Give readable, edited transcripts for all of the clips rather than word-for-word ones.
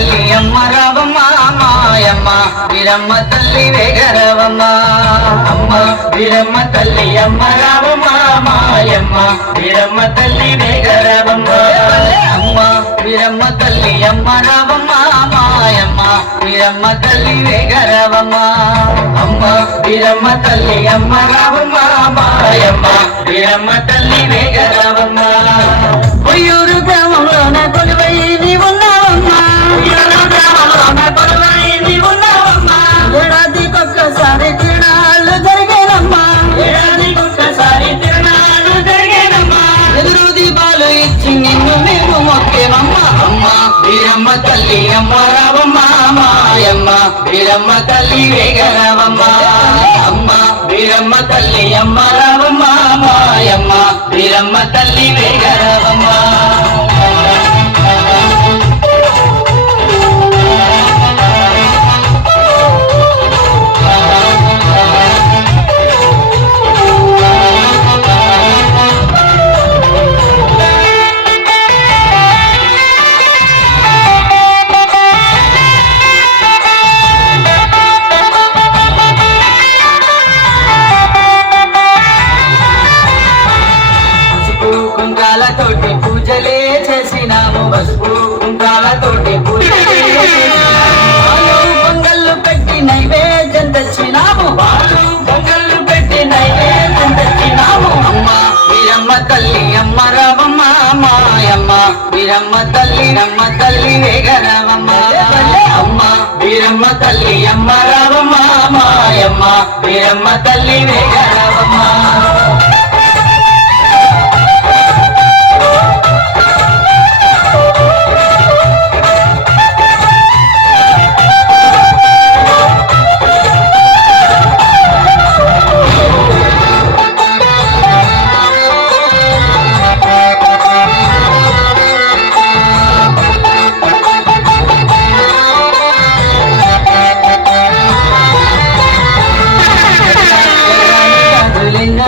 తల్లి అమ్మ రావమ్మ మాయమ్మ వీరమ్మ తల్లి వేగరవమ్మ అమ్మ వీరమ్మ తల్లి అమ్మ రావమ్మ మాయమ్మ వీరమ్మ తల్లి వేగరవమ్మ అమ్మ వీరమ్మ తల్లి అమ్మ రావమ్మ మాయమ్మ వీరమ్మ తల్లి వేగరవమ్మ అమ్మ వీరమ్మ తల్లి అమ్మ రావమ్మ మాయమ్మ వీరమ్మ తల్లి వేగరవమ్మ ఉయ్యూరు గ్రామంలోన కొలువై నీ ఉన్నావమ్మా ఉయ్యూరు గ్రామంలోన కొలువై నీ ఉన్నావమ్మా ఏడాదికొక్కసారి తిరణాలు జరిగేనమ్మా ఏడాదికొక్కసారి తిరణాలు జరిగేనమ్మా ఎదురు దీపాలు ఇచ్చి నిన్ను మేము మొక్కేమమ్మ అమ్మ వీరమ్మ తల్లి అమ్మ రావమ్మ మాయమ్మ వీరమ్మ తల్లి వేగరవమ్మ అమ్మ వీరమ్మ తల్లి అమ్మ రావమ్మ మాయమ్మ వీరమ్మ తల్లి వేగరవమ్మ కుంకాలతోటి పూజలే చేసినాము పసుపు కుంకాలతోటి పూజలే పొంగళ్ళు పెట్టి నైవేద్యం తెచ్చినాము వాళ్ళు పొంగళ్ళు పెట్టి నైవేద్యం తెచ్చినాము అమ్మ వీరమ్మ తల్లి అమ్మ రావమ్మ మాయమ్మ వీరమ్మ తల్లి అమ్మ తల్లి వేగరవమ్మ అమ్మ వీరమ్మ తల్లి అమ్మ రావమ్మ మాయమ్మ వీరమ్మ తల్లి వేగరవమ్మ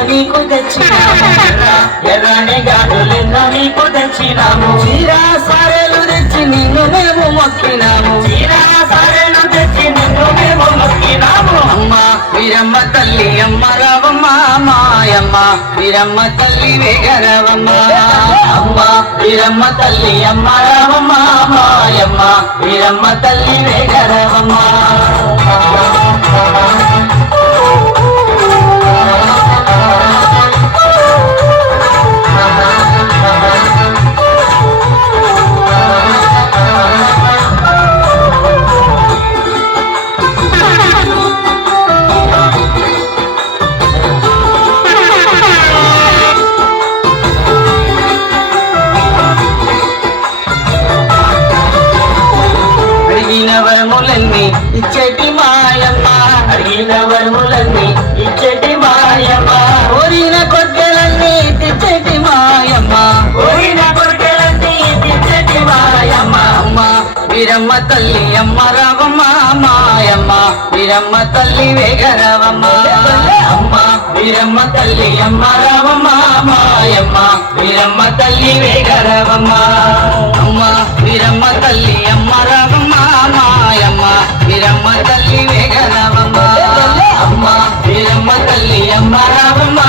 నీకు తెచ్చినాము ఎర్రని గాజులెన్నో నీకు తెచ్చినాము చీరా సారెలు తెచ్చి నిన్ను మేము మొక్కినాము చీరా సారెలు తెచ్చి నిన్ను మేము మొక్కినాము అమ్మ వీరమ్మ తల్లి అమ్మ రావమ్మ మాయమ్మ వీరమ్మ తల్లి వేగరవమ్మ అమ్మ వీరమ్మ తల్లి అమ్మ రావమ్మ మాయమ్మ వీరమ్మ తల్లి వేగరవమ్మ వరములన్నీ ఇచ్చటి మాయమ్మ అడిగిన వరములన్నీ ఇచ్చటి మాయమ్మ కోరిన కొట్టెలన్నీ తెచ్చటి మాయమ్మ కోరిన కొట్టెలన్నీ తెచ్చటి మాయమ్మ అమ్మ వీరమ్మ తల్లి అమ్మ రావమ్మ మాయమ్మ వీరమ్మ తల్లి వేగరవమ్మ అమ్మ వీరమ్మ తల్లి అమ్మ రావమ్మ మాయమ్మ వీరమ్మ తల్లి వేగరవమ్మ అమ్మ వీరమ్మ తల్లి అమ్మ రావమ్మ మాయమ్మ వీరమ్మ తల్లి వేగరవమ్మ అమ్మ వీరమ్మ తల్లి అమ్మ రావమ్మ